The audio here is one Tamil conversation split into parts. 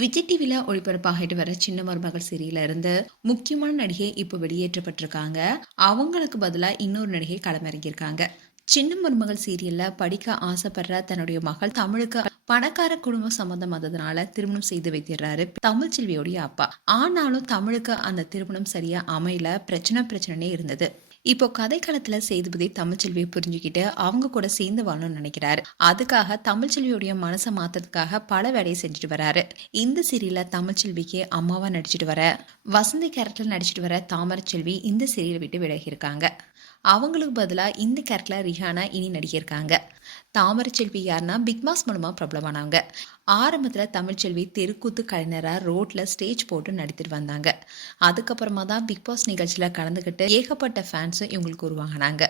விஜய் டிவில ஒளிபரப்பாகிட்டு வர சின்ன மருமகள் சீரியல்ல இருந்து முக்கியமான நடிகை இப்போ வெளியேற்றப்பட்டிருக்காங்க. அவங்களுக்கு பதிலா இன்னொரு நடிகை களமிறங்கியிருக்காங்க. சின்ன மருமகள் சீரியல்ல படிக்க ஆசைப்படுற தன்னுடைய மகள் தமிழுக்கு பணக்கார குடும்ப சம்பந்தமானதுனால திருமணம் செய்து வைத்திடுறாரு தமிழ் செல்வியோடைய அப்பா. ஆனாலும் தமிழுக்கு அந்த திருமணம் சரியா அமையல, பிரச்சனைனே இருந்தது. இப்போ கதைக்களத்துல சேதுபதி தமிழ்ச்செல்வியை புரிஞ்சுக்கிட்டு அவங்க கூட சேர்ந்து வாழணும்னு நினைக்கிறாரு. அதுக்காக தமிழ்ச்செல்வியுடைய மனசை மாத்ததுக்காக பல வேலையை செஞ்சுட்டு வராரு. இந்த சீரியல்ல தமிழ்ச்செல்விக்கு அம்மாவா நடிச்சிட்டு வர வசந்தி கேரக்டர் நடிச்சிட்டு வர தாமரைச்செல்வி இந்த சீரியலை விட்டு விலகி இருக்காங்க. அவங்களுக்கு பதிலா இந்த கேரக்டர்ல ரிஹானா இனி நடிகிருக்காங்க. தாமரைச்செல்வி யாருன்னா பிக்பாஸ் மூலமா பிரபலமானவங்க. ஆரம்பத்துல தமிழ்ச்செல்வி தெருக்கூத்து கலைஞரா ரோட்ல ஸ்டேஜ் போட்டு நடித்துட்டு வந்தாங்க. அதுக்கப்புறமா தான் பிக்பாஸ் நிகழ்ச்சியில கலந்துக்கிட்டு ஏகப்பட்ட ஃபேன்ஸும் இவங்களுக்கு உருவாங்கினாங்க.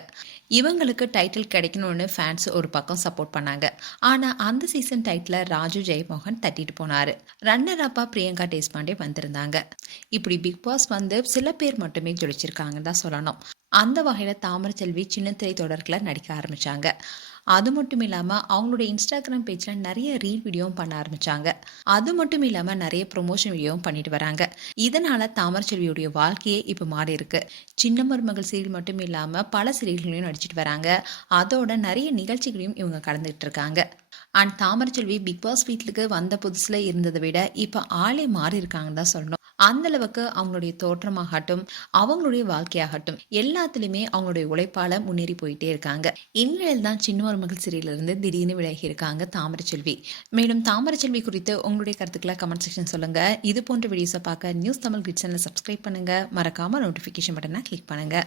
இவங்களுக்கு டைட்டில் கிடைக்கணும்னு ஃபேன்ஸ் ஒரு பக்கம் சப்போர்ட் பண்ணாங்க. ஆனா அந்த சீசன் டைட்டில ராஜு ஜெயமோகன் தட்டிட்டு போனாரு. ரன்னர் அப்பா பிரியங்கா தேஷ்பாண்டே வந்திருந்தாங்க. இப்படி பிக்பாஸ் வந்து சில பேர் மட்டுமே ஜொலிச்சிருக்காங்கன்னு தான் சொல்லணும். அந்த வகையில் தாமரைச்செல்வி சின்ன திரை தொடர்களை நடிக்க ஆரம்பித்தாங்க. அது மட்டும் இல்லாமல் அவங்களுடைய இன்ஸ்டாகிராம் பேஜில் நிறைய ரீல் வீடியோவும் பண்ண ஆரம்பித்தாங்க. அது மட்டும் இல்லாமல் நிறைய ப்ரொமோஷன் வீடியோவும் பண்ணிட்டு வராங்க. இதனால் தாமரைச்செல்வியுடைய வாழ்க்கையே இப்போ மாறி இருக்கு. சின்ன மருமகள் சீரியல் மட்டும் இல்லாமல் பல சீரியல்களையும் நடிச்சிட்டு வராங்க. அதோட நிறைய நிகழ்ச்சிகளையும் இவங்க கலந்துகிட்டு இருக்காங்க. அண்ட் தாமரைச்செல்வி பிக்பாஸ் வீட்டுக்கு வந்த புதுசுல இருந்ததை விட இப்போ ஆளே மாறி இருக்காங்கன்னு தான் சொல்லணும். அந்த அளவுக்கு அவங்களுடைய தோற்றமாகட்டும், அவங்களுடைய வாழ்க்கையாகட்டும், எல்லாத்துலேயுமே அவங்களுடைய உழைப்பால முன்னேறி போயிட்டே இருக்காங்க. இந்நிலையில் தான் சின்ன மருமகள் சீரியல்ல இருந்து திடீர்னு விலகி இருக்காங்க தாமரைச்செல்வி. மேலும் தாமரைச்செல்வி குறித்து உங்களுடைய கருத்துக்களை கமெண்ட் செக்ஷன் சொல்லுங்க. இது போன்ற வீடியோஸை பார்க்க நியூஸ் தமிழ் கிட் சேனலை சப்ஸ்கிரைப் பண்ணுங்க. மறக்காம நோட்டிஃபிகேஷன் பட்டனை கிளிக் பண்ணுங்க.